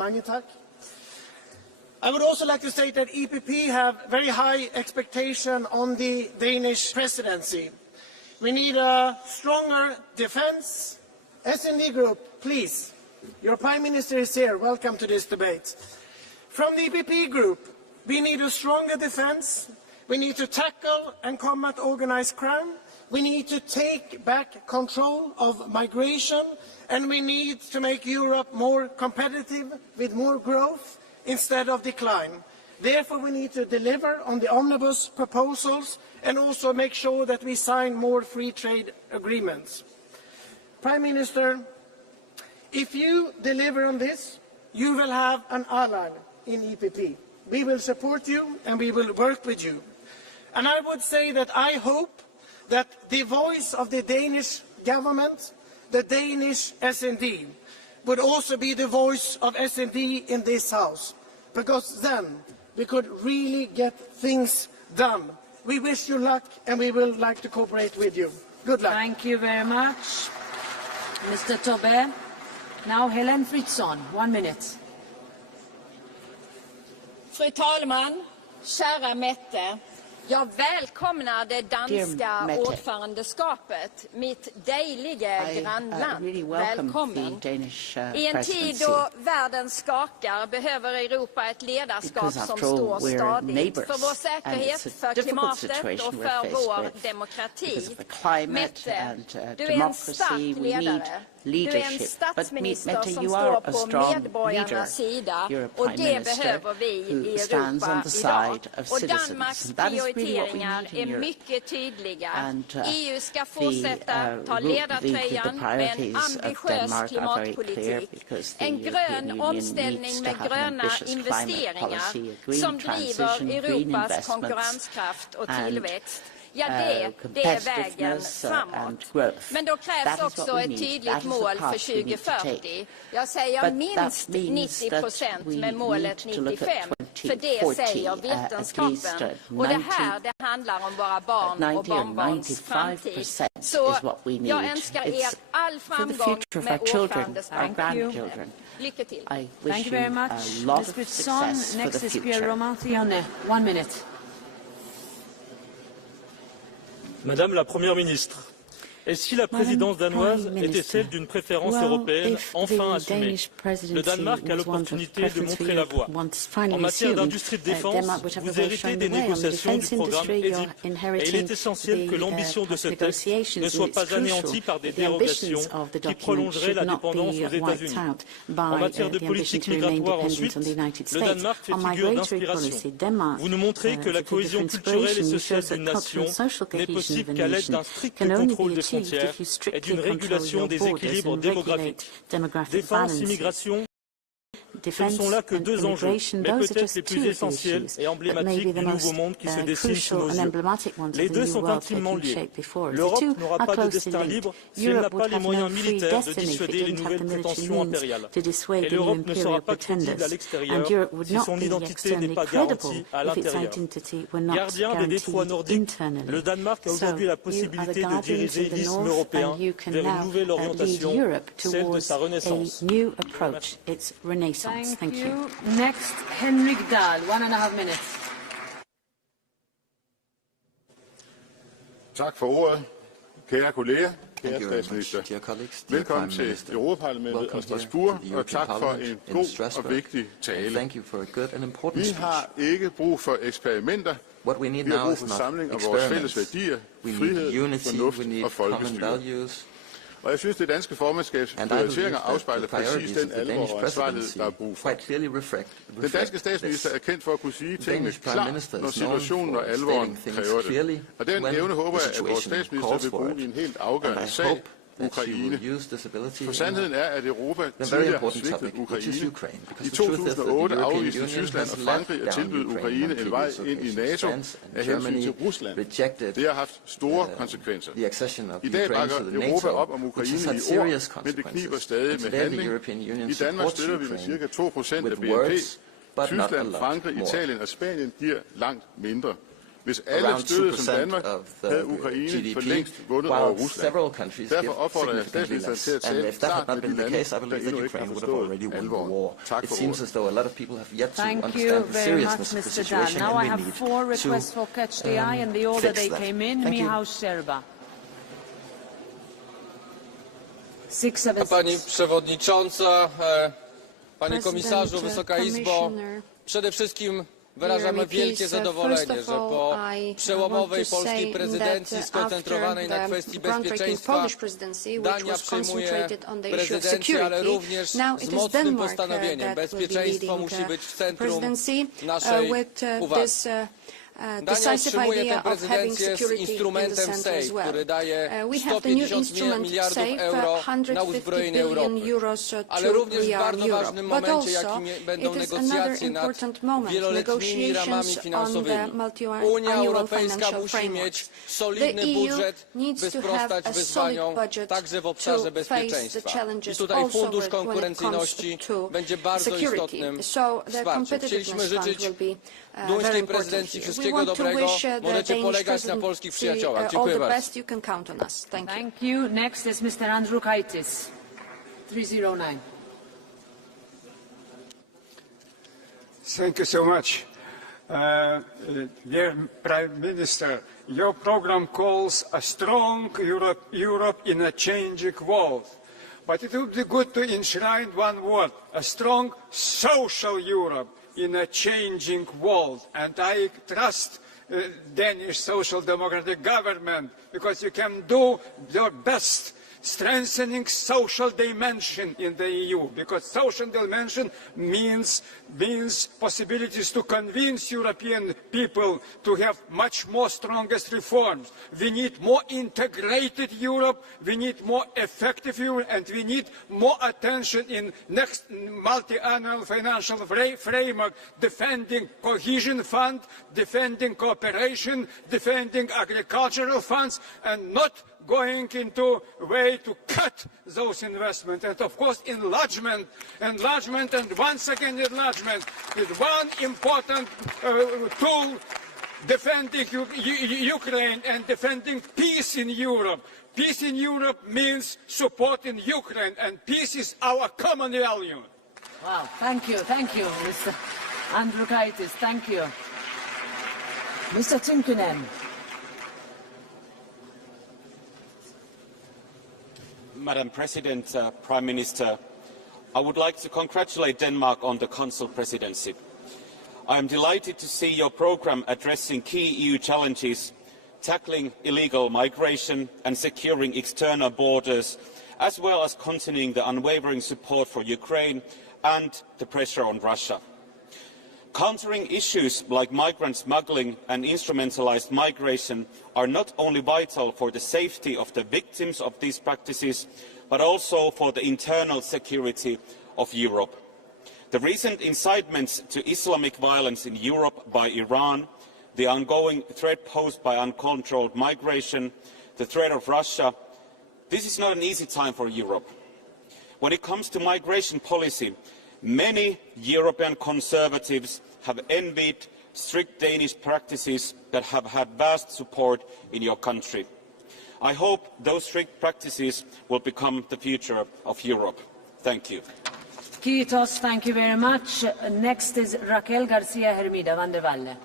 Mange tack. I would also like to state that EPP have very high expectation on the Danish presidency. We need a stronger defense. S&D Group, please. Your Prime Minister is here. Welcome to this debate. From the EPP Group, we need a stronger defense. We need to tackle and combat organized crime. We need to take back control of migration. And we need to make Europe more competitive with more growth instead of decline. Therefore, we need to deliver on the omnibus proposals and also make sure that we sign more free trade agreements. Prime Minister, if you deliver on this, you will have an ally in EPP. We will support you and we will work with you. And I would say that I hope that the voice of the Danish government, the Danish S&D, would also be the voice of S&D in this House, because then we could really get things done. We wish you luck and we will like to cooperate with you. Good luck. Thank you very much, Mr. Tobé. Now Helen Fritzon, 1 minute. Fru talman, kära Mette. Jag välkomnar det danska ordförandeskapet, mitt dejliga grannland. Välkommen. I en tid då världen skakar behöver Europa ett ledarskap som står stadigt för vår säkerhet, för klimatet och för vår demokrati. Mette, du är en stark ledare. Du är en statsminister som står på medborgarnas sida, och det behöver vi i Europa idag. Och Danmarks prioriteringar är mycket tydliga. EU ska fortsätta ta ledartröjan med en ambitiös klimatpolitik. En grön omställning med gröna investeringar som driver Europas konkurrenskraft och tillväxt. Ja, det är vägen framåt. Men då krävs också ett tydligt mål för 2040. Jag säger minst 90% med målet 95%, för det säger vetenskapen. Och det handlar om våra barn och barnbarns framtid. Så jag önskar er all framgång med ordförandeskapet. Lycka till. Thank you very much, Ms. Fritzon. Next is Pierre Romantione. 1 minute. Madame la Première ministre, et si la présidence danoise était celle d'une préférence européenne enfin assumée? Le Danemark a l'opportunité de montrer la voie. En matière d'industrie de défense, vous héritez des négociations du programme EDIP, et il est essentiel que l'ambition de ce texte ne soit pas anéantie par des dérogations qui prolongeraient la dépendance aux États-Unis. En matière de politique migratoire ensuite, le Danemark fait figure d'inspiration. Vous nous montrez que la cohésion culturelle et sociale d'une nation n'est possible qu'à l'aide d'un strict contrôle des frontières et d'une régulation des équilibres démographiques. Défense, immigration, ce ne sont là que deux enjeux, mais peut-être les plus essentiels et emblématiques du nouveau monde qui se dessine sous nos yeux. Les deux sont intimement liés. L'Europe n'aura pas de destin libre si elle n'a pas les moyens militaires de dissuader les nouvelles prétentions impériales. Et l'Europe ne sera pas crédible à l'extérieur si son identité n'est pas garantie à l'intérieur. Gardien des détroits nordiques, le Danemark a aujourd'hui la possibilité de diriger l'isthme européen vers une nouvelle orientation, celle de sa renaissance. Thank you. Next, Henrik Dahl, 1.5 minutes. Tak for ordet. Kære kolleger, kære statsminister. Velkommen til Europaparlamentet og Strasbourg, og tak for en god og vigtig tale. Vi har ikke brug for eksperimenter. Vi har brug for samling af vores fælles værdier, frihed, fornuft og folkestyre. Og jeg synes, det danske formandskabs prioriteringer afspejler præcis den alvor og ansvarlighed, der er brug for. Den danske statsminister er kendt for at kunne sige tingene klart, når situationen og alvoren kræver det. Og den evne håber jeg, at vores statsminister vil bruge i en helt afgørende sag, Ukraine. For sandheden er, at Europa tidligere har svigtet Ukraine. I 2008 afviste Tyskland og Frankrig at tilbyde Ukraine en vej ind i NATO af hensyn til Rusland. Det har haft store konsekvenser. I dag bakker Europa op om Ukraine i ord, men det kniber stadig med handling. I Danmark støtter vi med ca. 2% af BNP. Tyskland, Frankrig, Italien og Spanien giver langt mindre. Hvis alle støttede som Danmark, havde Ukraine for længst vundet over Rusland. Derfor opfordrer jeg statsministeren til at tale snart med de lande, der endnu ikke har forstået alvoren. Tak for ordet. Thank you very much, Mr. Dan. Now I have 4 requests for Catch the Eye and the order they came in. Michał Szczerba. 6, 7, 6. Pani Przewodnicząca, Panie Komisarzu, Wysoka Izbo, przede wszystkim wyrażamy wielkie zadowolenie, że po przełomowej polskiej prezydencji skoncentrowanej na kwestii bezpieczeństwa Dania przyjmuje prezydencję, ale również z mocnym postanowieniem. Bezpieczeństwo musi być w centrum naszej uwagi. Dania otrzymuje tę prezydencję z instrumentem SAFE, który daje 150 miliardów euro na uzbrojenie Europy. Ale również w bardzo ważnym momencie, jakim będą negocjacje nad wieloletnimi ramami finansowymi. Unia Europejska musi mieć solidny budżet, by sprostać wyzwaniom także w obszarze bezpieczeństwa. I tutaj Fundusz Konkurencyjności będzie bardzo istotnym wsparciem. Chcieliśmy życzyć duńskiej prezydencji wszystkiego dobrego. Możecie polegać na polskich przyjaciołach. Dziękuję bardzo. Thank you. Next is Mr. Andriukaitis, 309. Thank you so much. Dear Prime Minister, your program calls a strong Europe in a changing world. But it would be good to enshrine one word, a strong social Europe in a changing world. And I trust Danish Social Democratic government because you can do your best strengthening social dimension in the EU, because social dimension means possibilities to convince European people to have much more strongest reforms. We need more integrated Europe, we need more effective Europe, and we need more attention in next multi-annual financial framework, defending cohesion fund, defending cooperation, defending agricultural funds, and not going into a way to cut those investments. And of course enlargement, and once again enlargement is one important tool defending Ukraine and defending peace in Europe. Peace in Europe means supporting Ukraine, and peace is our common value. Wow, thank you, Mr. Andriukaitis, thank you. Mr. Tynkkynen. Madam President, Prime Minister, I would like to congratulate Denmark on the Council presidency. I am delighted to see your programme addressing key EU challenges, tackling illegal migration and securing external borders, as well as continuing the unwavering support for Ukraine and the pressure on Russia. Countering issues like migrant smuggling and instrumentalised migration are not only vital for the safety of the victims of these practices, but also for the internal security of Europe. The recent incitements to Islamic violence in Europe by Iran, the ongoing threat posed by uncontrolled migration, the threat of Russia, this is not an easy time for Europe. When it comes to migration policy, many European conservatives have envied strict Danish practices that have had vast support in your country. I hope those strict practices will become the future of Europe. Thank you. Kiitos, thank you very much. Next is Raquel Garcia Hermida van der Valle.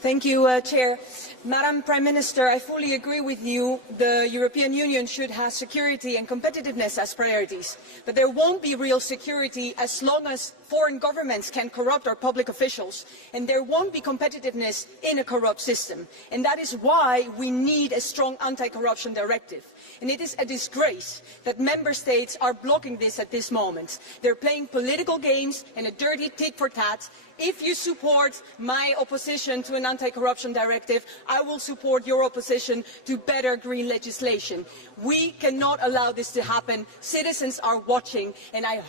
Thank you, Chair. Madam Prime Minister, I fully agree with you. The European Union should have security and competitiveness as priorities. But there won't be real security as long as foreign governments can corrupt our public officials. And there won't be competitiveness in a corrupt system. And that is why we need a strong anti-corruption directive. And it is a disgrace that member states are blocking this at this moment. They're playing political games and a dirty tit-for-tat. If you support my opposition to an anti-corruption directive, I will support your opposition to better green legislation. We cannot allow this to happen. Citizens are watching, and I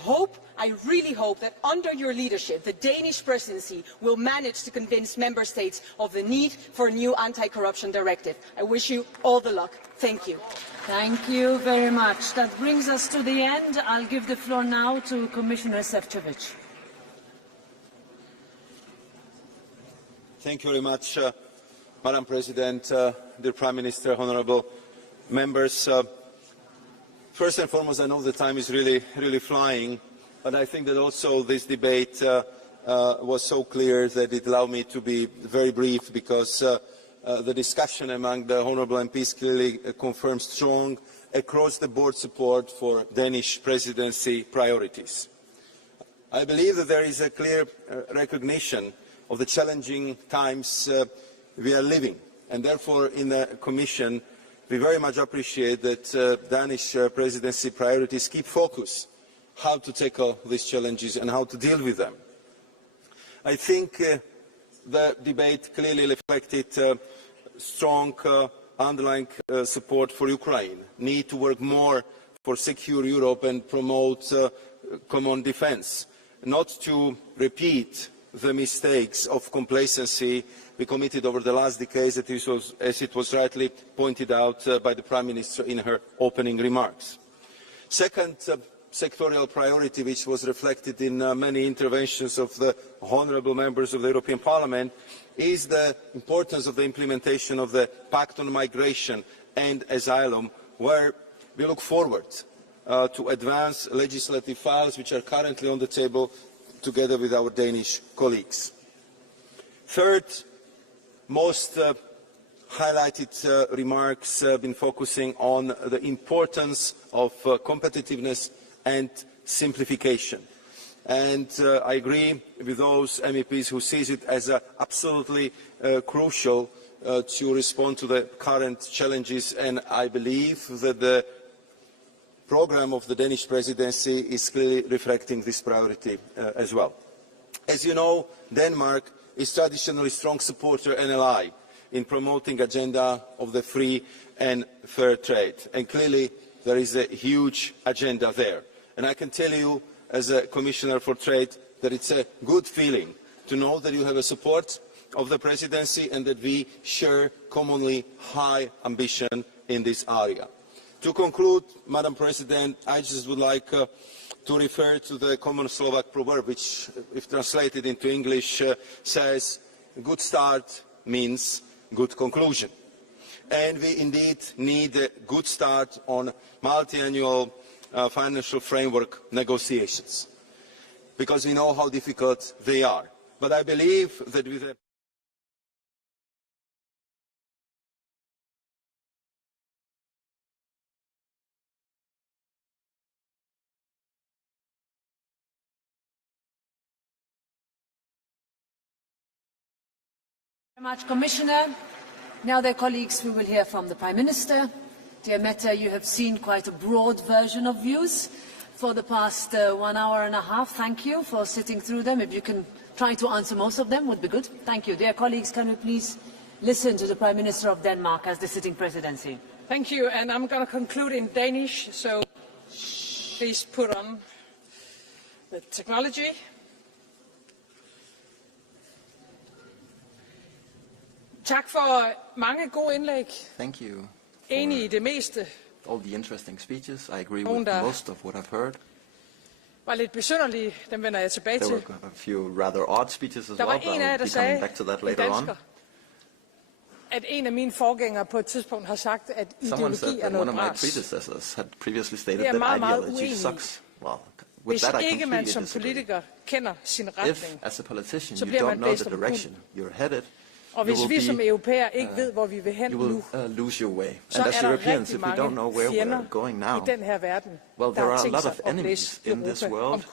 really hope that under your leadership, the Danish presidency will manage to convince member states of the need for a new anti-corruption directive. I wish you all the luck. Thank you. Thank you very much. That brings us to the end. I'll give the floor now to Commissioner Šefčovič. Thank you very much, Madam President, dear Prime Minister, honourable members, first and foremost, I know the time is really flying, but I think that also this debate was so clear that it allowed me to be very brief, because the discussion among the honourable MPs clearly confirms strong across-the-board support for Danish presidency priorities. I believe that there is a clear recognition of the challenging times we are living, and therefore in the Commission we very much appreciate that Danish presidency priorities keep focus how to tackle these challenges and how to deal with them. I think the debate clearly reflected strong underlying support for Ukraine, need to work more for secure Europe and promote common defence, not to repeat the mistakes of complacency we committed over the last decades, as it was rightly pointed out by the Prime Minister in her opening remarks. Second sectorial priority, which was reflected in many interventions of the honourable members of the European Parliament, is the importance of the implementation of the Pact on Migration and Asylum, where we look forward to advance legislative files which are currently on the table together with our Danish colleagues. Third, most highlighted remarks have been focusing on the importance of competitiveness and simplification. And I agree with those MEPs who see it as absolutely crucial to respond to the current challenges, and I believe that the programme of the Danish presidency is clearly reflecting this priority as well. As you know, Denmark is traditionally a strong supporter and ally in promoting the agenda of the free and fair trade, and clearly there is a huge agenda there. And I can tell you, as a Commissioner for Trade, that it's a good feeling to know that you have the support of the presidency and that we share commonly high ambition in this area. To conclude, Madam President, I just would like to refer to the common Slovak proverb, which, if translated into English, says, "Good start means good conclusion." And we indeed need a good start on multi-annual financial framework negotiations, because we know how difficult they are. But I believe that with a very much, Commissioner. Now, dear colleagues, we will hear from the Prime Minister. Dear Mette, you have seen quite a broad version of views for the past 1 hour and a half. Thank you for sitting through them. If you can try to answer most of them, would be good. Thank you. Dear colleagues, can we please listen to the Prime Minister of Denmark as the sitting presidency? Thank you, and I'm going to conclude in Danish, so please put on the technology. Tak for mange gode indlæg. Thank you. Enig i det meste. All the interesting speeches. I agree with most of what I've heard. Var lidt besynderlige, dem vender jeg tilbage til. There were a few rather odd speeches as well, but I'll be coming back to that later on. At en af mine forgængere på et tidspunkt har sagt, at ideologi er noget bras. One of my predecessors had previously stated that ideology sucks. Well, with that I completely disagree. Som politiker kender sin retning, as a politician you don't know the direction you're headed, og hvis vi som europæer ikke ved, hvor vi vil hen nu, lose your way. Så and as Europeans, if we don't know where fjender we're going now, i den her verden, well, there are a lot of enemies in this world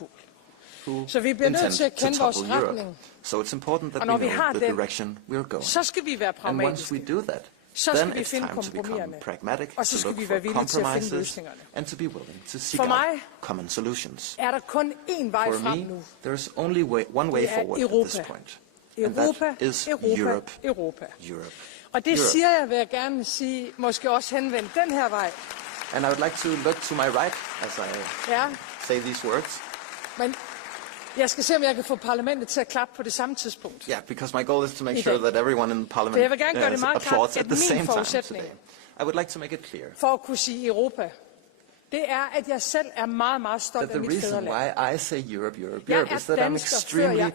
who så vi bliver nødt til at kende vores retning. So it's important that we know the direction we're going. Så skal vi være pragmatiske. And once we do that, then it's time to become pragmatic, to look for compromises, and to be willing to seek out common solutions. Er der kun én vej frem nu? For me, there's only one way forward at this point. Europa, Europe. Og det siger jeg, vil jeg gerne sige, måske også henvendt den her vej. And I would like to look to my right as I say these words. Men jeg skal se, om jeg kan få parlamentet til at klappe på det samme tidspunkt. Yeah, because my goal is to make sure that everyone in the parliament applauds at the same time today. I would like to make it clear. For at kunne sige Europa, det er, at jeg selv er meget, meget stolt af mit reason fædreland. why I say Europe, Europe, Europe is that I'm extremely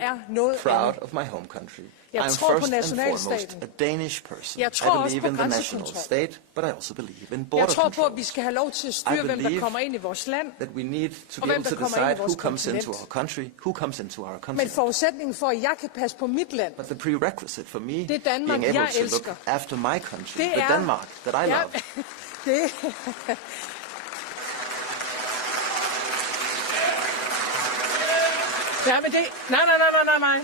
proud of my home country. I'm first and foremost a Danish person. I believe in the national state, but I also believe in border Jeg tror på, at control. vi skal have lov til at styre, hvem der kommer ind i vores land, That we need to og be hvem able der to kommer ind i decide vores who comes into kontinent. our country, who comes into our Men continent. forudsætningen for, at jeg kan passe på mit land, But the prerequisite for me det er Danmark, being able jeg to elsker. look after my country, Det the er- Denmark that I love, det Ja, men det... Nej.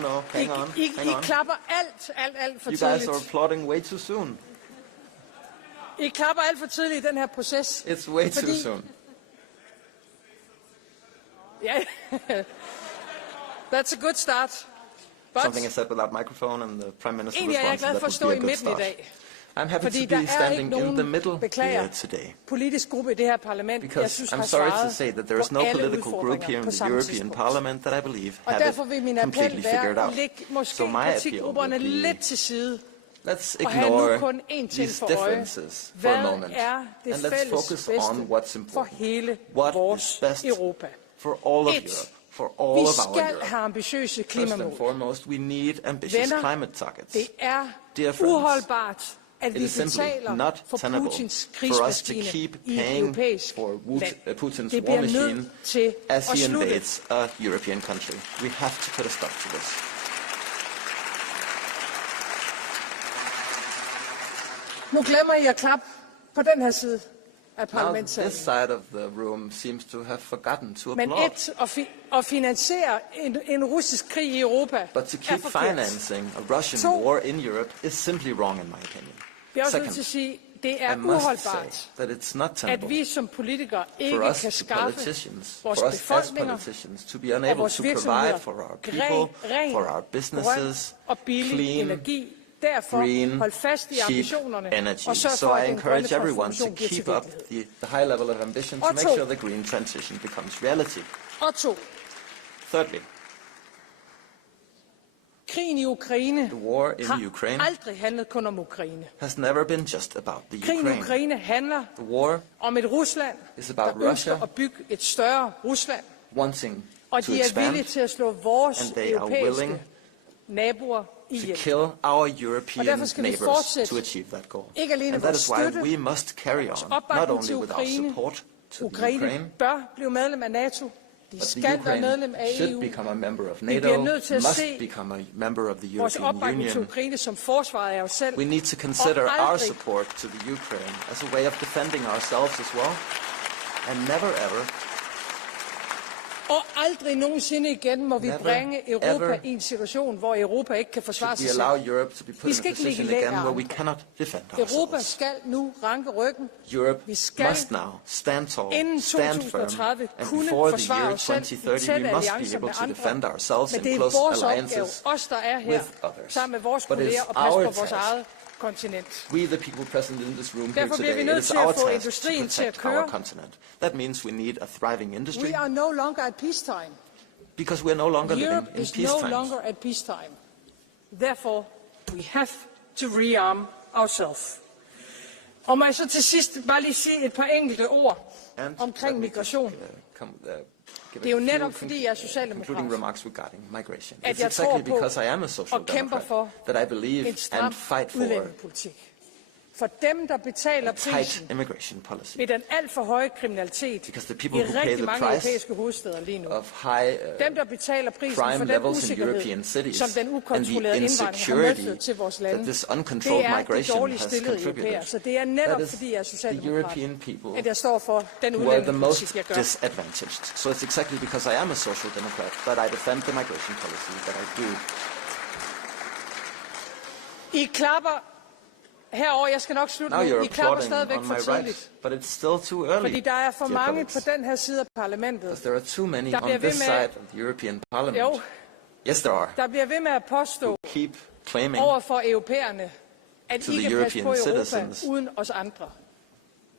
No, hang on. I klapper alt for You guys tidligt. are applauding way too soon. I klapper alt for tidligt i den her proces. It's way too Fordi- soon. Ja, that's a good start. But Something I said without microphone, and the Prime Minister egentlig er jeg responds, glad for at that stå would i be a good midten i start. dag. I'm happy Fordi to der be er standing ikke in the nogen, middle beklager, here today. politisk gruppe i det her parlament, jeg Because synes I'm har sorry to svaret say that there is på no alle political group udfordringer here in på the samme European tidspunkt. Parliament that I believe Og have derfor vil min it completely appel figured være out. at lægge måske So my appeal partigrupperne would be, lidt til side let's og have nu ignore kun én ting these for øje. differences for a Hvad moment, er det and let's fælles focus bedste on what's for important. hele What vores is best Europa? for all of 1. Europe, for all Vi of our skal Europe. have ambitiøse First klimamål. and foremost, we need ambitious Venner, climate targets. det er Dear friends, uholdbart, at it vi is simply betaler not for tenable Putins for us to krigsmaskine keep i et paying europæisk for land. Putin's Det war bliver machine nødt til as at he slutte. invades a European country. We have to put a stop to this. Nu glemmer I at klappe på den her side af Now parlamentssalen. this side of the room seems to have forgotten to Men applaud. at finansiere en russisk krig i Europa But to er keep forkert. financing a Russian 2. war in Europe is simply wrong in my opinion. Vi er også nødt Second, til at sige, det er I must say uholdbart, that it's not at tenable vi som politikere for ikke us kan skaffe politicians, vores for us as befolkninger politicians, to be og unable vores to provide virksomheder for our ren, people, for our grøn businesses, og billig clean, energi. Derfor green, hold fast i cheap ambitionerne energy. og sørg for, So I at den grønne encourage everyone to transformation bliver til keep up virkelighed. the high level of ambition to Og make 2. sure the green transition becomes reality. Og 2. Thirdly, Krigen i Ukraine the war in har Ukraine aldrig handlet kun om Ukraine. has never been just about the Krigen i Ukraine. Ukraine handler The war om et Rusland, is der about ønsker Russia at bygge et større Rusland, wanting og to de er villige expand til at slå vores and they are europæiske willing naboer to ihjel. kill our Og European derfor skal vi neighbors fortsætte to achieve that goal. ikke alene And that vores is why støtte, we must carry vores on, not opbakning only til with our Ukraine. support to the Ukraine Ukraine, bør blive medlem af NATO. De but the skal være Ukraine medlem af should EU. become a member of Vi NATO, bliver nødt til at must se become a member of the vores European opbakning til Union. Ukraine som forsvaret af os selv. We need to consider Og our aldrig- support to the Ukraine as a way of defending ourselves as well, and never ever, Og aldrig nogensinde igen må vi Never, bringe Europa ever i en situation, hvor Europa ikke kan forsvare should sig we selv. allow Europe to be put Vi in skal a ikke ligge position i læ again af where we andre. cannot defend Europa ourselves. skal nu ranke ryggen. Europe Vi skal must now stand tall, inden stand firm, 2030 and kunne before the forsvare year os selv i 2030 tætte we must be alliancer able med to andre. defend ourselves Men in det er close vores opgave, alliances os der er her, with others. sammen med vores But it is kolleger og passe our på vores task, eget kontinent. we the people present in this room here Derfor bliver vi today, it nødt is til at our få task to industrien til at protect our køre. continent. That means we need a thriving industry We are no longer at peacetime. because we are no longer living Europe in is peace no times. longer at peacetime. Therefore, we have to rearm ourselves. Og må jeg så til sidst bare lige sige et par enkelte ord And omkring let me migration. give Det er jo a few netop fordi jeg er socialdemokrat, concluding remarks regarding migration. at It's jeg exactly tror på because I am a social og kæmper democrat for that I believe en stram and fight for udlændingepolitik. For dem, der betaler a tight prisen immigration policy. ved den alt for høje kriminalitet Because the i people who pay rigtig the mange price europæiske hovedstæder lige nu. of high Dem, der betaler prisen for crime den levels in usikkerhed, European cities som den and ukontrollerede the indvandring har medført insecurity til vores that lande, this det uncontrolled er de migration dårligt has stillede europæere. contributed. Så det er netop That is fordi jeg er the socialdemokrat, European people at jeg står for den who are the most udlændingepolitik, jeg gør. disadvantaged. So it's exactly because I am a social democrat that I defend the migration policy that I do. I klapper herover, jeg skal nok slutte Now nu, you're I klapper applauding stadigvæk on for my tidligt. right, but it's still too early. Fordi der er for dear mange colleagues. på den her side af parlamentet, Because there are too many der on bliver ved this med- side of the European Parliament. Jo. Yes, there are. der bliver ved med at påstå Keep claiming over for europæerne, at to I the kan passe på European Europa citizens uden os andre.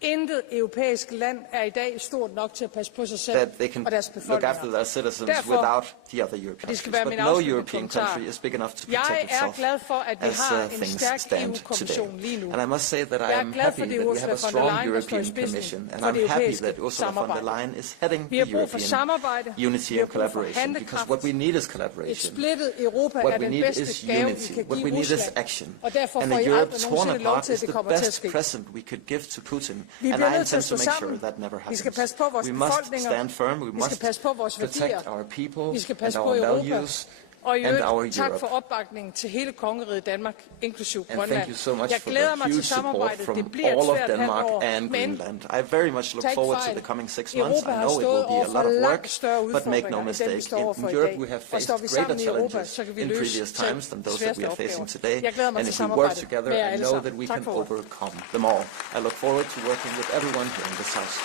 Intet europæisk land I dag stort nok til at passe på sig selv that they can og deres look befolkninger. after their citizens Derfor, without the other European det skal countries. være But min no afsluttende European kommentar. country is big enough to Jeg protect er itself glad for, at vi as har en things stærk stand EU-kommission today. lige nu. And I must say that I Jeg er am glad happy for, det that we Ursula have a von der strong Leyen, der står i European spidsen Commission, and for det I'm happy europæiske that Ursula von der samarbejde. Leyen is heading Vi the har brug for European samarbejde, unity vi har and brug for collaboration, because handlekraft. what we need is Et collaboration. splittet Europa What er we den need bedste is gave, vi unity. kan What give we need is Rusland. action. Og derfor And får a I Europe aldrig torn nogensinde lov apart til, is at det the kommer til at best ske. present we could give to Putin. Vi And bliver I nødt til intend at to stå make sure sammen. that never Vi skal happens. passe på vores We must befolkninger. stand firm. We Vi skal must passe på vores protect værdier. our people Vi skal and passe på our Europa. values Og i and our øvrigt, tak Europe. for opbakningen til hele kongeriget Danmark, inklusiv And Grønland. thank you so much Jeg for glæder the mig huge til support samarbejdet. from Det bliver et all of svært halvt Denmark år, and men Greenland. I very much look tag forward to fejl. the coming 6 months. Europa I har know it stået will be a over for lot of work, langt større but make udfordringer, no end dem, vi mistake, står over for in i Europe dag. we have Og faced står vi greater sammen i Europa, challenges så kan vi in løse previous selv times than de those that sværeste we are opgaver. facing today. Jeg glæder mig And til if we work samarbejdet together, med jer I alle know sammen. that we Tak can for ordet. overcome them all. I look forward to working with everyone here in this house.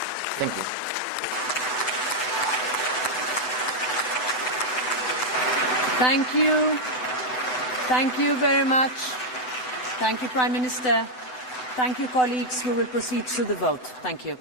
Thank you. Thank you. Thank you very much. Thank you, Prime Minister. Thank you, colleagues. We will proceed to the vote. Thank you.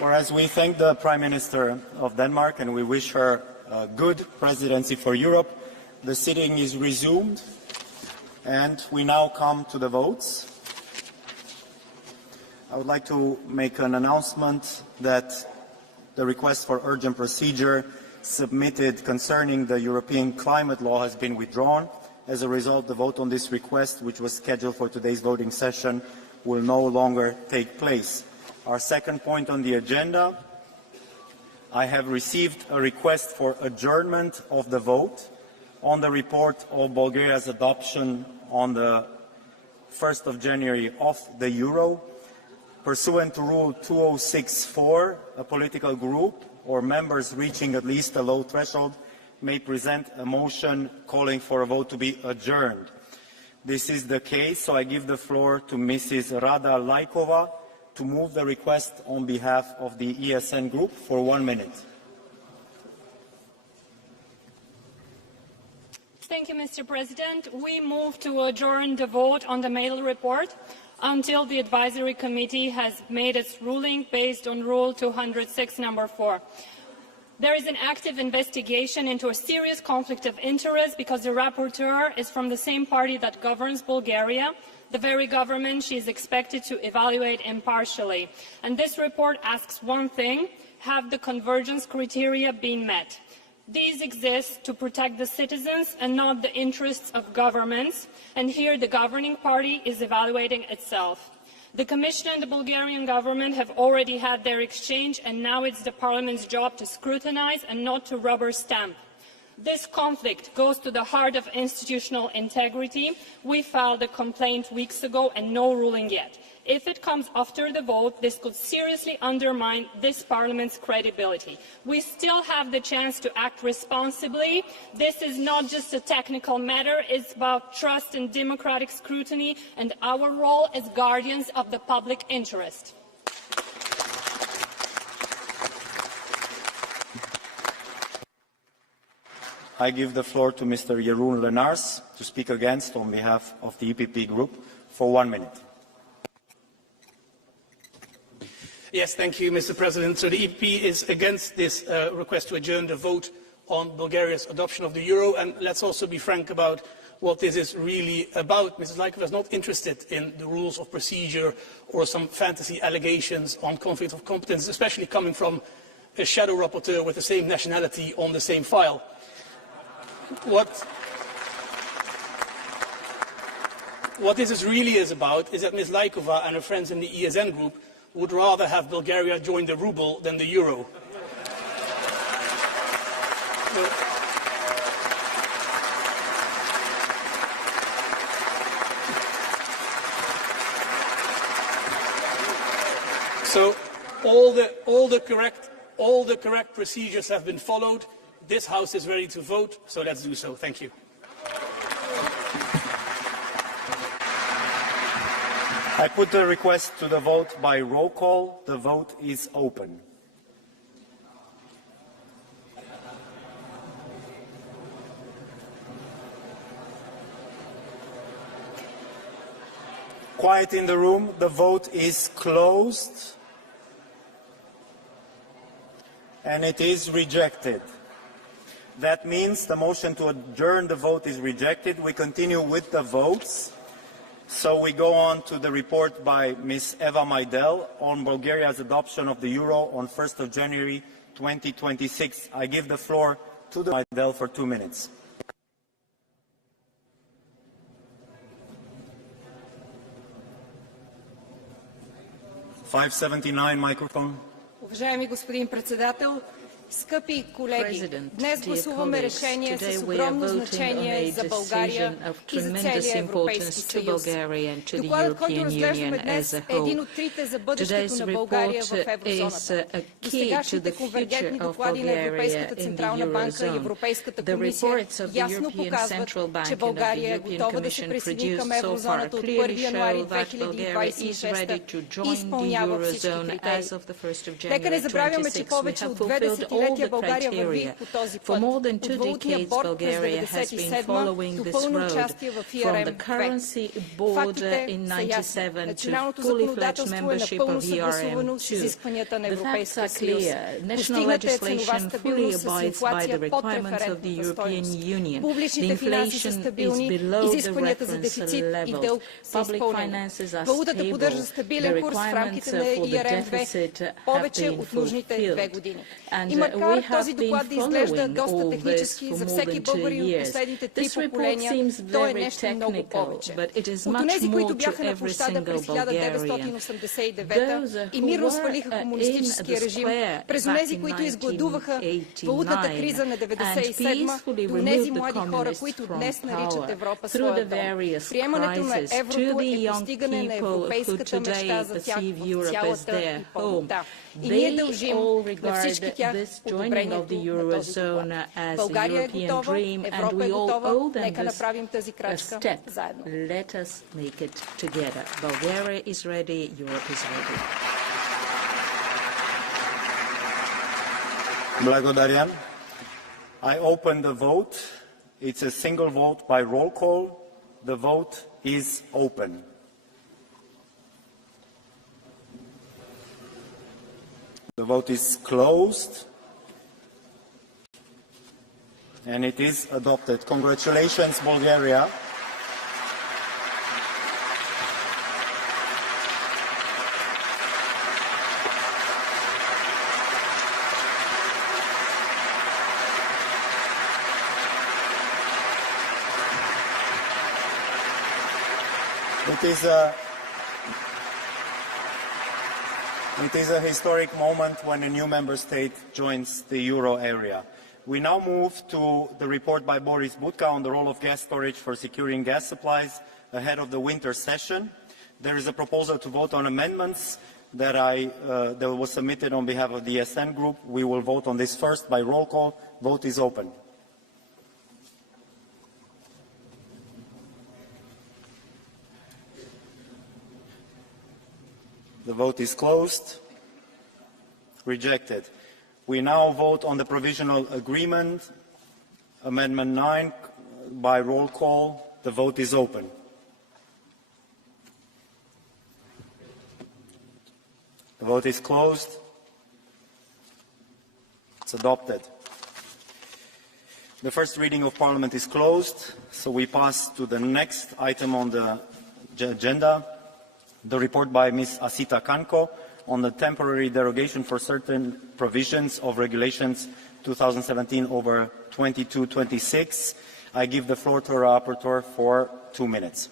Whereas we thank the Prime Minister of Denmark and we wish her a good presidency for Europe, the sitting is resumed and we now come to the votes. I would like to make an announcement that the request for urgent procedure submitted concerning the European climate law has been withdrawn. As a result, the vote on this request, which was scheduled for today's voting session, will no longer take place. Our second point on the agenda, I have received a request for adjournment of the vote on the report of Bulgaria's adoption on the 1st of January of the euro. Pursuant to Rule 2064, a political group or members reaching at least a low threshold may present a motion calling for a vote to be adjourned. This is the case, so I give the floor to Mrs. Rada Laikova to move the request on behalf of the ESN Group for 1 minute. Thank you, Mr. President. We move to adjourn the vote on the Mail report until the Advisory Committee has made its ruling based on Rule 206, number 4. There is an active investigation into a serious conflict of interest because the rapporteur is from the same party that governs Bulgaria, the very government she is expected to evaluate impartially. And this report asks one thing: have the convergence criteria been met? These exist to protect the citizens and not the interests of governments, and here the governing party is evaluating itself. The Commission and the Bulgarian government have already had their exchange, and now it's the Parliament's job to scrutinize and not to rubber stamp. This conflict goes to the heart of institutional integrity. We filed a complaint weeks ago and no ruling yet. If it comes after the vote, this could seriously undermine this Parliament's credibility. We still have the chance to act responsibly. This is not just a technical matter, it's about trust and democratic scrutiny and our role as guardians of the public interest. I give the floor to Mr. Jeroen Lenaers to speak against on behalf of the EPP Group for 1 minute. Yes, thank you, Mr. President. So the EPP is against this request to adjourn the vote on Bulgaria's adoption of the euro. And let's also be frank about what this is really about. Mrs. Laikova is not interested in the rules of procedure or some fantasy allegations on conflict of competence, especially coming from a shadow rapporteur with the same nationality on the same file. What this really is about is that Ms. Laikova and her friends in the ESN group would rather have Bulgaria join the ruble than the euro. So all the correct procedures have been followed. This House is ready to vote, so let's do so. Thank you. I put the request to the vote by roll call. The vote is open. Quiet in the room. The vote is closed. And it is rejected. That means the motion to adjourn the vote is rejected. We continue with the votes. So we go on to the report by Ms. Eva Majdel on Bulgaria's adoption of the euro on 1st of January 2026. I give the floor to the Majdel for 2 minutes. (579) microphone. Уважаеми господин председател, скъпи колеги, днес гласуваме решение с огромно значение за България и за целия Европейски съюз. Докладът, който разглеждаме днес, е един от трите за бъдещето на България в еврозоната. Досегашните конвергентни доклади на Европейската централна банка и Европейската комисия ясно показват, че България е готова да се присъедини към еврозоната от 1 януари 2026 и изпълнява всички критерии. Нека не забравяме, че повече от 2 десетилетия България върви по този път. От валутния борд през 1997 до пълно участие в ИРМ-2. Фактите са ясни. Националното законодателство е напълно съгласувано с изискванията на Европейския съюз. Постигната е ценова стабилност с инфлация под референтната стойност. Публичните финанси са стабилни, изискванията за дефицит и дълг са изпълнени. Валутата поддържа стабилен курс в рамките на ИРМ-2 повече от нужните 2 години. И макар този доклад да изглежда доста технически за всеки българин от последните 3 поколения, той е нещо много повече. От онези, които бяха на площада през 1989 и мирно свалиха комунистическия режим, през онези, които изгладуваха валутната криза на 1997, до онези млади хора, които днес наричат Европа своя дом. Приемането на еврото е постигане на европейската мечта за тях в цялата и пълнота. И ние дължим на всички тях одобрението на този доклад. България е готова, Европа е готова, нека направим тази крачка заедно. Благодаря. I open the vote. It's a single vote by roll call. The vote is open. The vote is closed, and it is adopted. Congratulations, Bulgaria. It is a historic moment when a new member state joins the euro area. We now move to the report by Boris Budka on the role of gas storage for securing gas supplies ahead of the winter session. There is a proposal to vote on amendments that was submitted on behalf of the SN group. We will vote on this first by roll call. Vote is open. The vote is closed. Rejected. We now vote on the provisional agreement, Amendment 9, by roll call. The vote is open. The vote is closed. It's adopted. The first reading of Parliament is closed, so we pass to the next item on the agenda, the report by Ms. Asita Kanko on the temporary derogation for certain provisions of Regulations 2017/2226. I give the floor to our rapporteur for 2 minutes.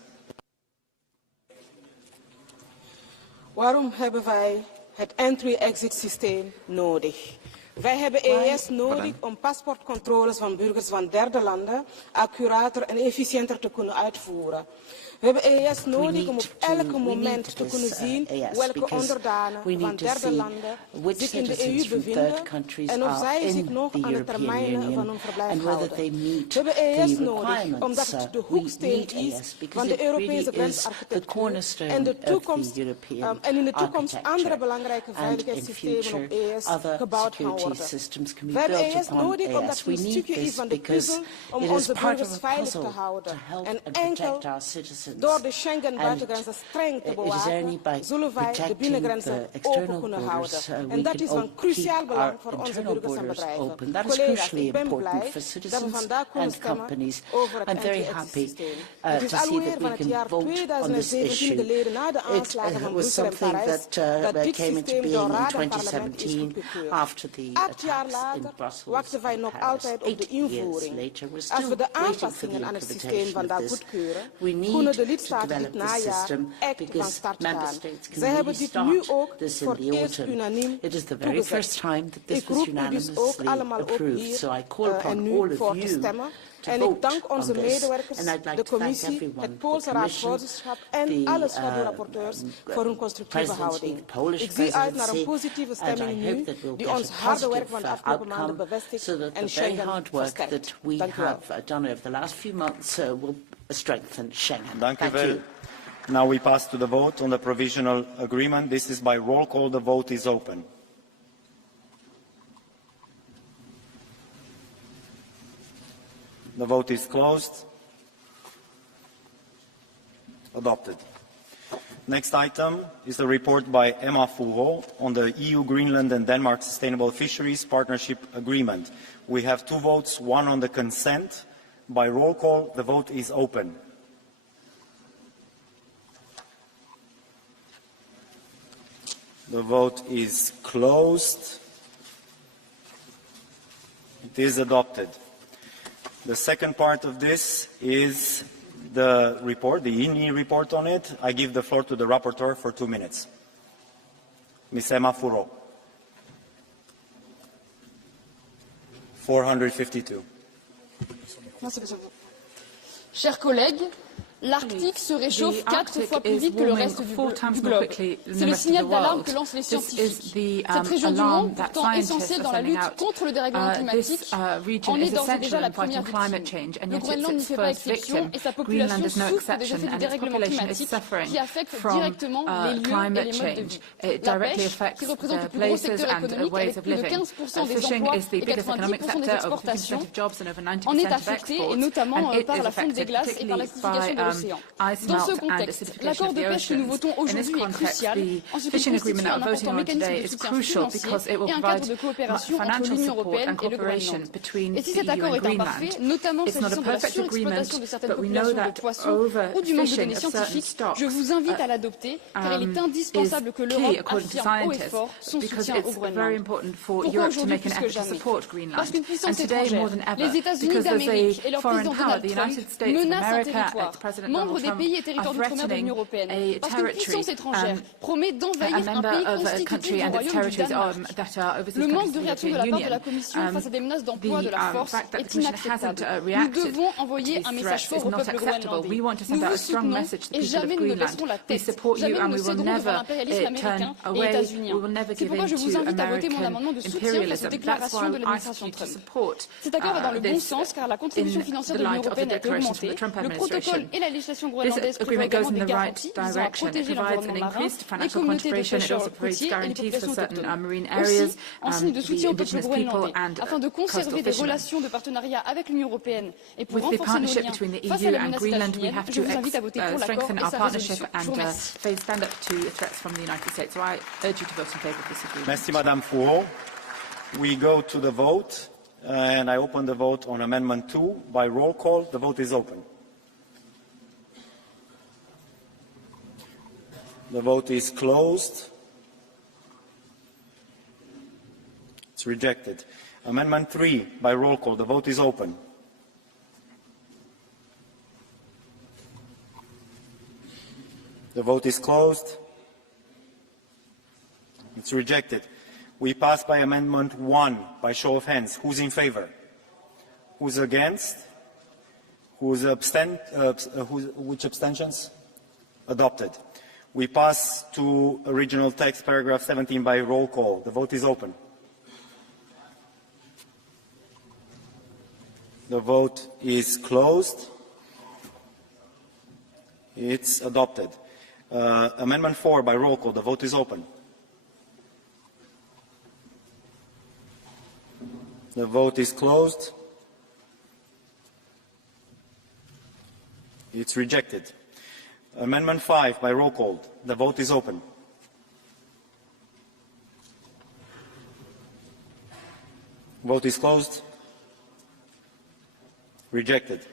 Waarom hebben wij het entry-exit systeem nodig? Wij hebben EES nodig om paspoortcontroles van burgers van derde landen accurater en efficiënter te kunnen uitvoeren. We hebben EES nodig om op elk moment te kunnen zien welke onderdanen van derde landen zich in de EU bevinden en of zij zich nog aan de termijnen van hun verblijf houden. We hebben EES nodig omdat het de hoeksteen is van de Europese grensarchitectuur en in de toekomst andere belangrijke veiligheidssystemen op EES gebouwd gaan worden. We hebben EES nodig omdat het een stukje is van de puzzel om onze burgers veilig te houden. En enkel door de Schengen-buitengrenzen streng te bewaken, zullen wij de binnengrenzen open kunnen houden. En dat is van cruciaal belang voor onze burgers en bedrijven. Collega's, ik ben blij dat we vandaag kunnen stemmen over het entry-exit-systeem. Het is alweer van het jaar 2017 geleden na de aanslagen van Brussel en Parijs dat dit systeem door Raad en Parlement is goedgekeurd. 8 jaar later wachten wij nog altijd op de invoering. Als we de aanpassingen aan het systeem vandaag goedkeuren, kunnen de lidstaten dit najaar echt van start gaan. Zij hebben dit nu ook voor het eerst unaniem toegezegd. Ik roep u dus ook allemaal op hier en nu voor te stemmen. En ik dank onze medewerkers, de commissie, het Poolse raadsvoorzitterschap en alle schaduwrapporteurs voor hun constructieve houding. Ik zie uit naar een positieve stemming nu, die ons harde werk van de afgelopen maanden bevestigt en Schengen versterkt. Dank u wel. Dank u wel. Now we pass to the vote on the provisional agreement. This is by roll call. The vote is open. The vote is closed. Adopted. Next item is the report by Emma Fourreau on the EU, Greenland and Denmark Sustainable Fisheries Partnership Agreement. We have 2 votes, one on the consent. By roll call, the vote is open. The vote is closed. It is adopted. The second part of this is the report, the INI report on it. I give the floor to the rapporteur for 2 minutes. Ms. Emma Fourreau. 452. Chers collègues, l'Arctique se réchauffe 4 fois plus vite que le reste du globe. C'est le signal d'alarme que lancent les scientifiques. Cette région du monde, pourtant essentielle dans la lutte contre le dérèglement climatique, en est d'ores et déjà la première victime. Le Groenland n'y fait pas exception et sa population souffre des effets du dérèglement climatique qui affectent directement les lieux et les modes de vie. La pêche, qui représente le plus gros secteur économique avec plus de 15% des emplois et 90% des exportations, en est affectée et notamment par la fonte des glaces et par l'acidification de l'océan. Dans ce contexte, l'accord de pêche que nous votons aujourd'hui est crucial en ce qu'il constitue un important mécanisme de soutien financier et un cadre de coopération entre l'Union européenne et le Groenland. Et si cet accord est imparfait, notamment s'agissant de la surexploitation de certaines populations de poissons ou du manque de données scientifiques, je vous invite à l'adopter car il est indispensable que l'Europe affirme haut et fort son soutien au Groenland. Pourquoi aujourd'hui plus que jamais? Parce qu'une puissance étrangère, les États-Unis d'Amérique et leur président Donald Trump menacent un territoire, membre des pays et territoires d'outre-mer de l'Union européenne, parce qu'une puissance étrangère promet d'envahir un pays constitutif du Royaume du Danemark. Le manque de réaction de la part de la Commission face à des menaces d'emploi de la force est inacceptable. Nous devons envoyer un message fort au peuple groenlandais. Nous vous soutenons et jamais nous ne baisserons la tête. Jamais nous ne céderons devant l'impérialisme américain et états-unien. C'est pourquoi je vous invite à voter mon amendement de soutien face aux déclarations de l'administration Trump. Cet accord va dans le bon sens car la contribution financière de l'Union européenne a été augmentée, le protocole et la législation groenlandaise prévoit également des garanties visant à protéger l'environnement marin, les communautés de pêcheurs côtiers et les populations autochtones. Aussi, en signe de soutien au peuple groenlandais, afin de conserver des relations de partenariat avec l'Union européenne et pour renforcer nos liens face à la menace états-unienne, je vous invite à voter pour l'accord et sa résolution. Je vous remercie. Merci, Madame Fouot. We go to the vote, and I open the vote on Amendment 2 by roll call. The vote is open. The vote is closed. It's rejected. Amendment 3 by roll call. The vote is open. The vote is closed. It's rejected. We pass by Amendment 1 by show of hands. Who's in favor? Who's against? Which abstentions? Adopted. We pass to original text, paragraph 17 by roll call. The vote is open. The vote is closed. It's adopted. Amendment 4 by roll call. The vote is open. The vote is closed. It's rejected. Amendment 5 by roll call. The vote is open. Vote is closed. Rejected.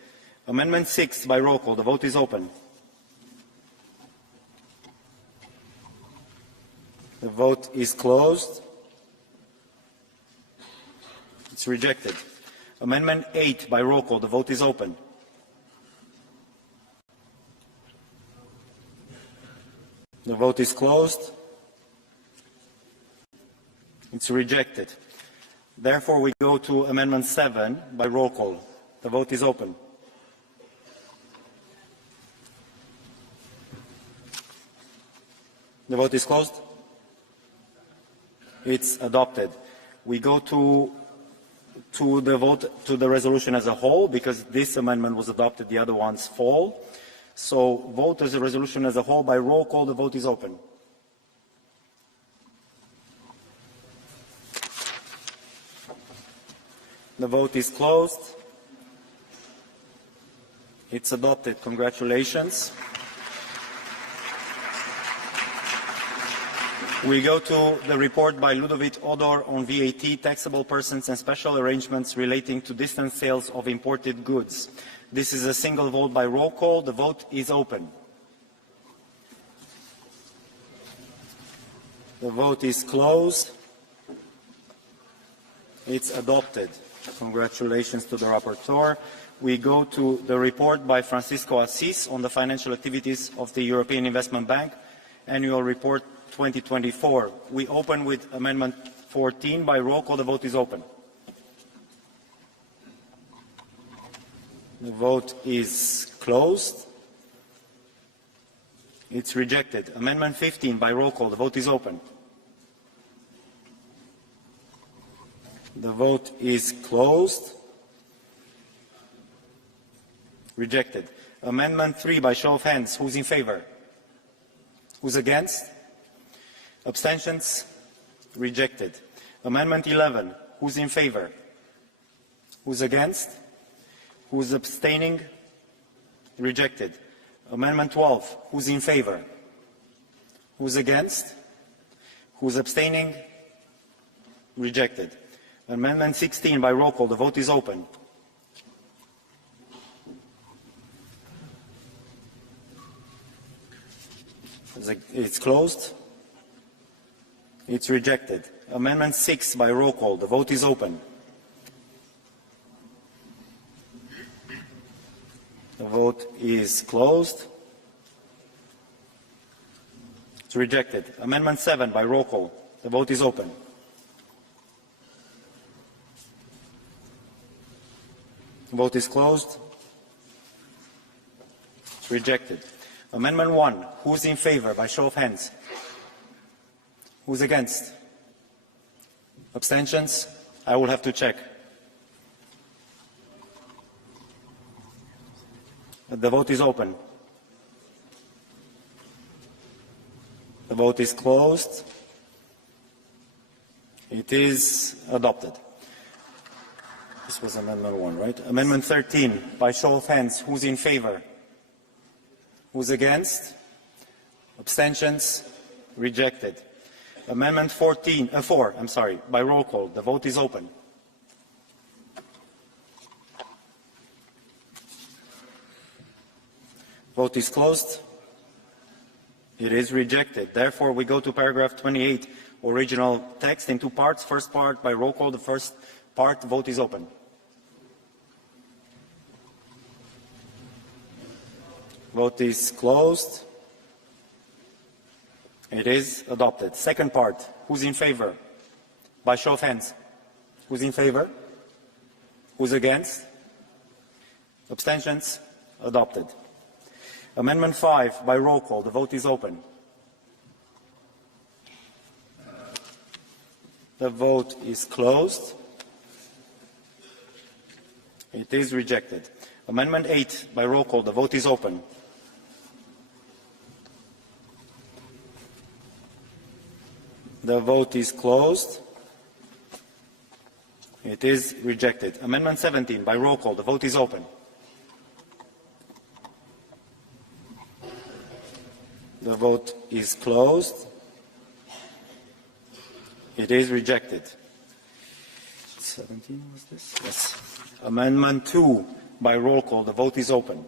Amendment 6 by roll call. The vote is open. The vote is closed. It's rejected. Amendment 8 by roll call. The vote is open. The vote is closed. It's rejected. Therefore, we go to Amendment 7 by roll call. The vote is open. The vote is closed. It's adopted. We go to the vote to the resolution as a whole, because this amendment was adopted, the other ones fall. So vote as a resolution as a whole by roll call. The vote is open. The vote is closed. It's adopted. Congratulations. We go to the report by Ludovic Odor on VAT, taxable persons and special arrangements relating to distant sales of imported goods. This is a single vote by roll call. The vote is open. The vote is closed. It's adopted. Congratulations to the rapporteur. We go to the report by Francisco Assis on the financial activities of the European Investment Bank, Annual Report 2024. We open with Amendment 14 by roll call. The vote is open. The vote is closed. It's rejected. Amendment 15 by roll call. The vote is open. The vote is closed. Rejected. Amendment 3 by show of hands. Who's in favor? Who's against? Abstentions? Rejected. Amendment 11. Who's in favor? Who's against? Who's abstaining? Rejected. Amendment 12. Who's in favor? Who's against? Who's abstaining? Rejected. Amendment 16 by roll call. The vote is open. It's closed. It's rejected. Amendment 6 by roll call. The vote is open. The vote is closed. It's rejected. Amendment 7 by roll call. The vote is open. The vote is closed. It's rejected. Amendment 1. Who's in favor? By show of hands. Who's against? Abstentions? I will have to check. The vote is open. The vote is closed. It is adopted. This was Amendment 1, right? Amendment 13, by show of hands, who's in favor? Who's against? Abstentions? Rejected. Amendment 4, by roll call. The vote is open. Vote is closed. It is rejected. Therefore, we go to paragraph 28, original text in two parts. First part by roll call. The first part, the vote is open. Vote is closed. It is adopted. Second part, who's in favor? By show of hands. Who's in favor? Who's against? Abstentions? Adopted. Amendment 5, by roll call. The vote is open. The vote is closed. It is rejected. Amendment 8, by roll call. The vote is open. The vote is closed. It is rejected. Amendment 17, by roll call. The vote is open. The vote is closed. It is rejected. 17 was this? Yes. Amendment 2, by roll call. The vote is open.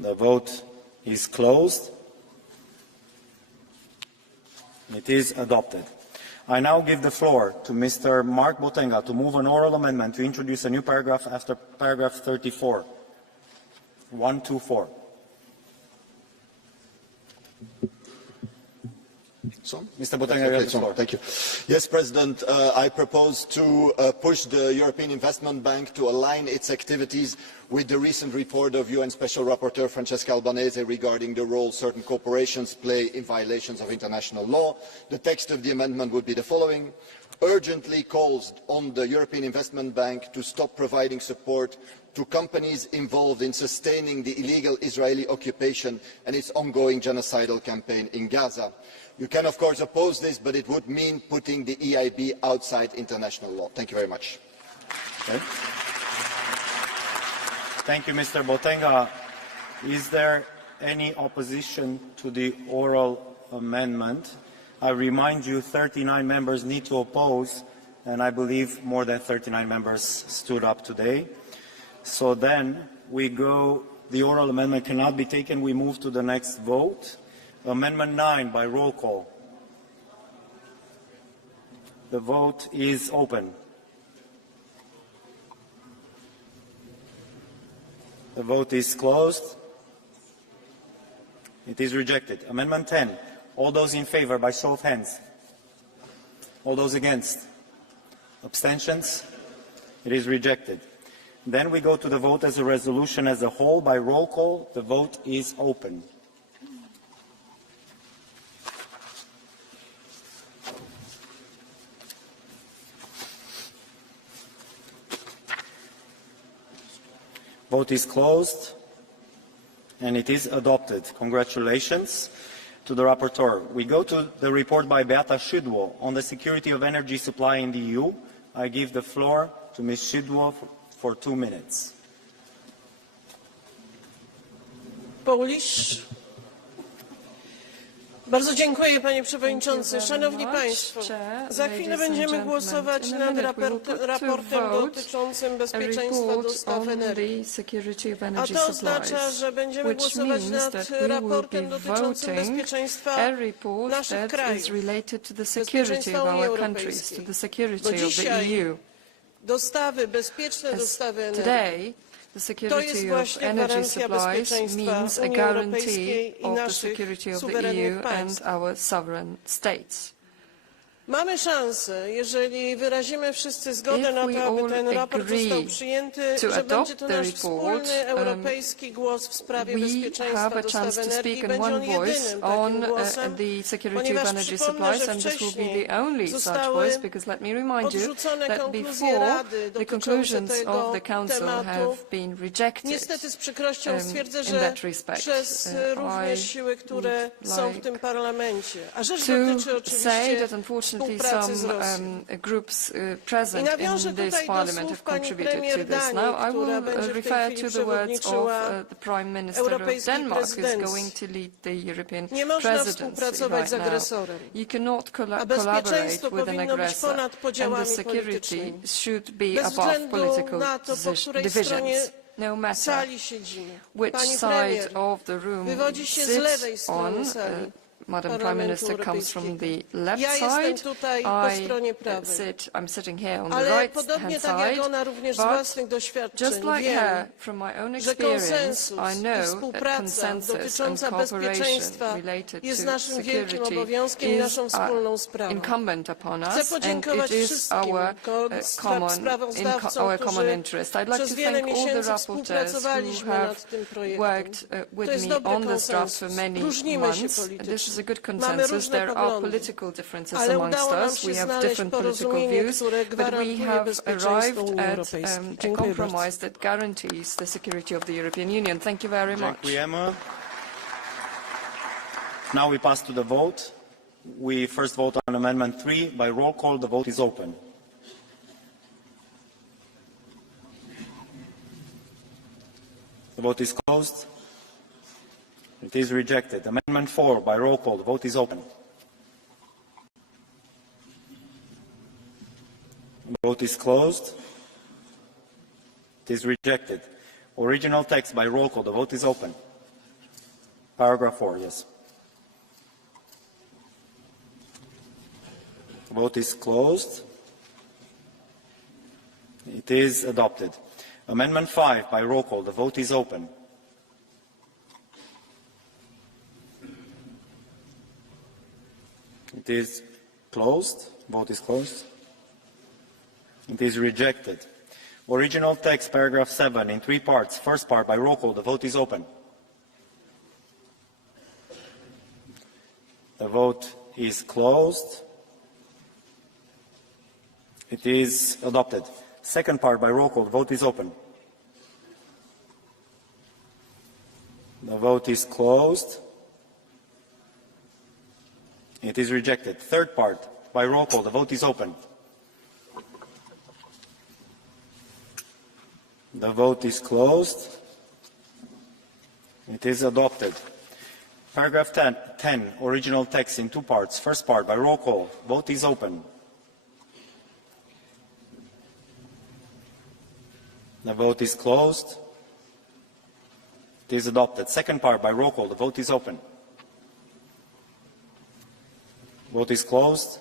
The vote is closed. It is adopted. I now give the floor to Mr. Mark Botenga to move an oral amendment to introduce a new paragraph after paragraph 34. 124. So, Mr. Botenga, you have the floor. Thank you. Yes, President, I propose to push the European Investment Bank to align its activities with the recent report of UN Special Rapporteur Francesca Albanese regarding the role certain corporations play in violations of international law. The text of the amendment would be the following. Urgently calls on the European Investment Bank to stop providing support to companies involved in sustaining the illegal Israeli occupation and its ongoing genocidal campaign in Gaza. You can, of course, oppose this, but it would mean putting the EIB outside international law. Thank you very much. Okay. Thank you, Mr. Botenga. Is there any opposition to the oral amendment? I remind you, 39 members need to oppose, and I believe more than 39 members stood up today. So then we go, the oral amendment cannot be taken. We move to the next vote. Amendment 9 by roll call. The vote is open. The vote is closed. It is rejected. Amendment 10. All those in favor by show of hands. All those against. Abstentions? It is rejected. Then we go to the vote as a resolution as a whole by roll call. The vote is open. Vote is closed, and it is adopted. Congratulations to the rapporteur. We go to the report by Beata Szydło on the security of energy supply in the EU. I give the floor to Ms. Szydło for 2 minutes. Polish. Bardzo dziękuję, panie przewodniczący. Szanowni państwo, za chwilę będziemy głosować nad raportem dotyczącym bezpieczeństwa dostaw energii. A to oznacza, że będziemy głosować nad raportem dotyczącym bezpieczeństwa naszych krajów, bezpieczeństwa Unii Europejskiej. Bo dzisiaj bezpieczne dostawy energii to jest właśnie gwarancja bezpieczeństwa Unii Europejskiej i naszych suwerennych państw. Mamy szansę, jeżeli wyrazimy wszyscy zgodę na to, aby ten raport został przyjęty, że będzie to nasz wspólny europejski głos w sprawie bezpieczeństwa dostaw energii. Będzie on jedynym takim głosem, ponieważ przypomnę, że wcześniej zostały odrzucone konkluzje Rady dotyczące tego tematu. Niestety z przykrością stwierdzę, że przez również siły, które są w tym parlamencie. A rzecz dotyczy oczywiście współpracy z Rosją. I nawiążę tutaj do słów pani premier Danii, która będzie w tej chwili przewodniczyła europejskiej prezydencji. Nie można współpracować z agresorem, a bezpieczeństwo powinno być ponad podziałami politycznymi. Bez względu na to, po której stronie sali siedzimy. Pani premier wywodzi się z lewej strony sali. Madam Prime Minister comes from the left jestem side. tutaj po stronie prawej. I'm sitting here on the Ale right podobnie hand tak jak side. ona również z własnych doświadczeń Just like wiem, her, from my own że experience, konsensus I i know that współpraca consensus dotycząca and cooperation bezpieczeństwa related jest to naszym wielkim security obowiązkiem i naszą wspólną sprawą. incumbent upon Chcę us, and podziękować it is wszystkim sprawozdawcom, our common interest. I'd like przez to wiele thank all the miesięcy rapporteurs współpracowaliśmy who have nad tym projektem. worked To with jest me dobry on this draft for konsensus. many Różnimy się months. This politycznie. is a good Mamy consensus. różne There are poglądy, political differences ale amongst udało nam us. się We have znaleźć different political porozumienie, views, które but we gwarantuje have bezpieczeństwo arrived Unii at Europejskiej. a Dziękuję bardzo. compromise that guarantees the security of the European Union. Thank you very much. Dziękujemy. Now we pass to the vote. We first vote on Amendment 3 by roll call. The vote is open. The vote is closed. It is rejected. Amendment 4 by roll call. The vote is open. The vote is closed. It is rejected. Original text by roll call. The vote is open. Paragraph 4, yes. The vote is closed. It is adopted. Amendment 5 by roll call. The vote is open. It is closed. Vote is closed. It is rejected. Original text, paragraph 7, in 3 parts. First part by roll call. The vote is open. The vote is closed. It is adopted. Second part by roll call. The vote is open. The vote is closed. It is rejected. Third part by roll call. The vote is open. The vote is closed. It is adopted. Paragraph 10, original text in 2 parts. First part by roll call. Vote is open. The vote is closed. It is adopted. Second part by roll call. The vote is open. Vote is closed.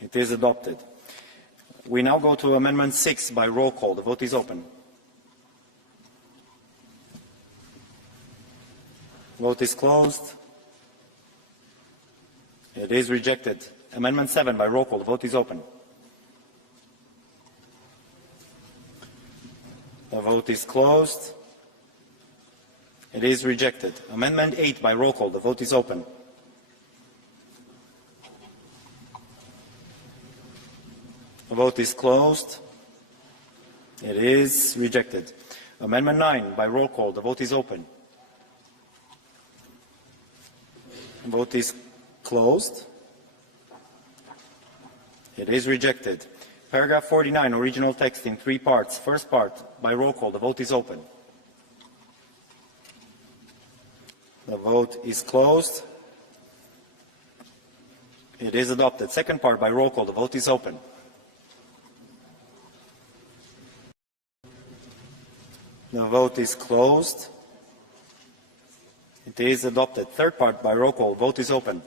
It is adopted. We now go to Amendment 6 by roll call. The vote is open. Vote is closed. It is rejected. Amendment 7 by roll call. The vote is open. The vote is closed. It is rejected. Amendment 8 by roll call. The vote is open. The vote is closed. It is rejected. Amendment 9 by roll call. The vote is open. The vote is closed. It is rejected. Paragraph 49, original text in 3 parts. First part by roll call. The vote is open. The vote is closed. It is adopted. Second part by roll call. The vote is open. The vote is closed. It is adopted. Third part by roll call. Vote is open.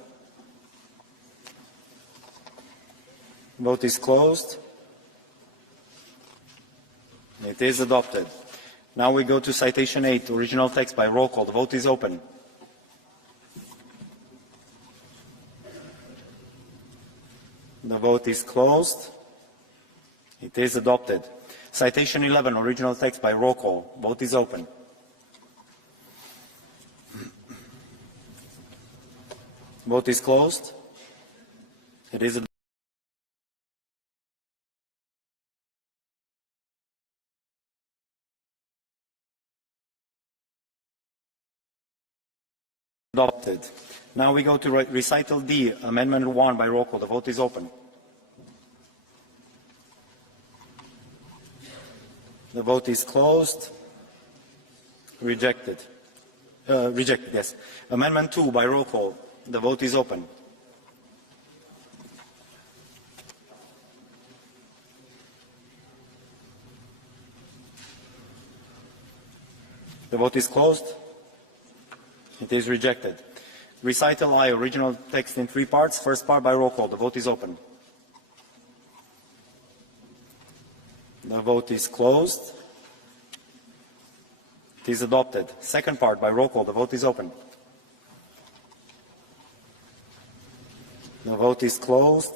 Vote is closed. It is adopted. Now we go to citation 8, original text by roll call. The vote is open. The vote is closed. It is adopted. Citation 11, original text by roll call. Vote is open. Vote is closed. It is adopted. Now we go to recital D, amendment 1 by roll call. The vote is open. The vote is closed. Rejected. Rejected, yes. Amendment 2 by roll call. The vote is open. The vote is closed. It is rejected. Recital I, original text in 3 parts. First part by roll call. The vote is open. The vote is closed. It is adopted. Second part by roll call. The vote is open. The vote is closed.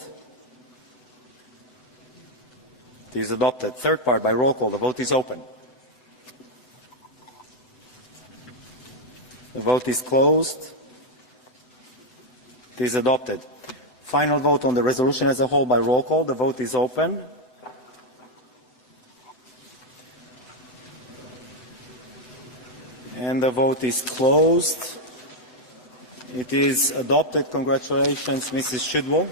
It is adopted. Third part by roll call. The vote is open. The vote is closed. It is adopted. Final vote on the resolution as a whole by roll call. The vote is open. And the vote is closed. It is adopted. Congratulations, Mrs. Shidwell.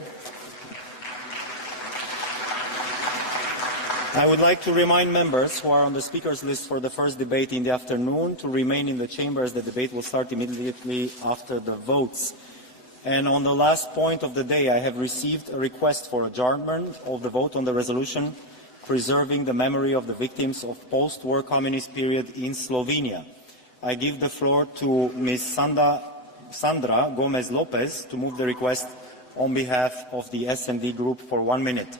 I would like to remind members who are on the speakers list for the first debate in the afternoon to remain in the chamber, as the debate will start immediately after the votes. And on the last point of the day, I have received a request for adjournment of the vote on the resolution preserving the memory of the victims of post-war communist period in Slovenia. I give the floor to Ms. Sandra Gomez-Lopez to move the request on behalf of the S&D Group for 1 minute.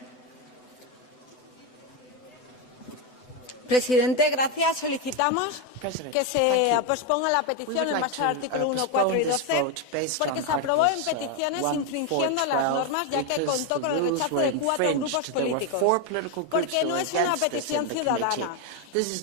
Presidente, gracias. Solicitamos que se posponga la petición en base al artículo 1, 4 y 12, porque se aprobó en peticiones infringiendo las normas, ya que contó con el rechazo de 4 grupos políticos, porque no es una petición ciudadana.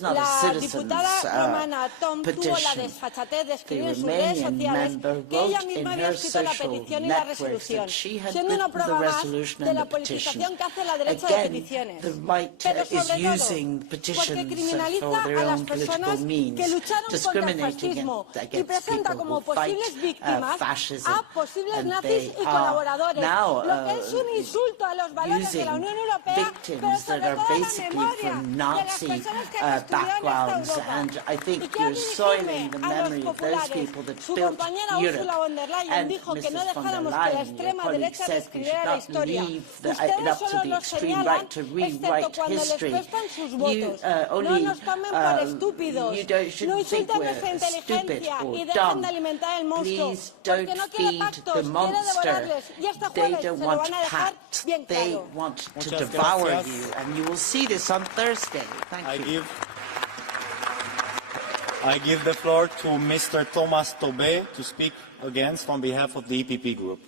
La diputada romana Tom tuvo la desfachatez de escribir en sus redes sociales que ella misma había escrito la petición y la resolución, siendo una prueba más de la politización que hace la derecha de peticiones. Pero sobre todo, porque criminaliza a las personas que lucharon contra el fascismo y presenta como posibles víctimas a posibles nazis y colaboradores, lo que es un insulto a los valores de la Unión Europea, pero sobre todo a la memoria de las personas que backgrounds, and I think you're soiling the memory of those people that built Europe. And Mrs. von der Leyen, your colleague, said we should not leave it up to the extreme right to rewrite history. You shouldn't think we're stupid or dumb. Please don't feed the monster. They don't want pact. They want to devour you, and you will see this on Thursday. Thank you. I give the floor to Mr. Thomas Tobé to speak against on behalf of the EPP Group.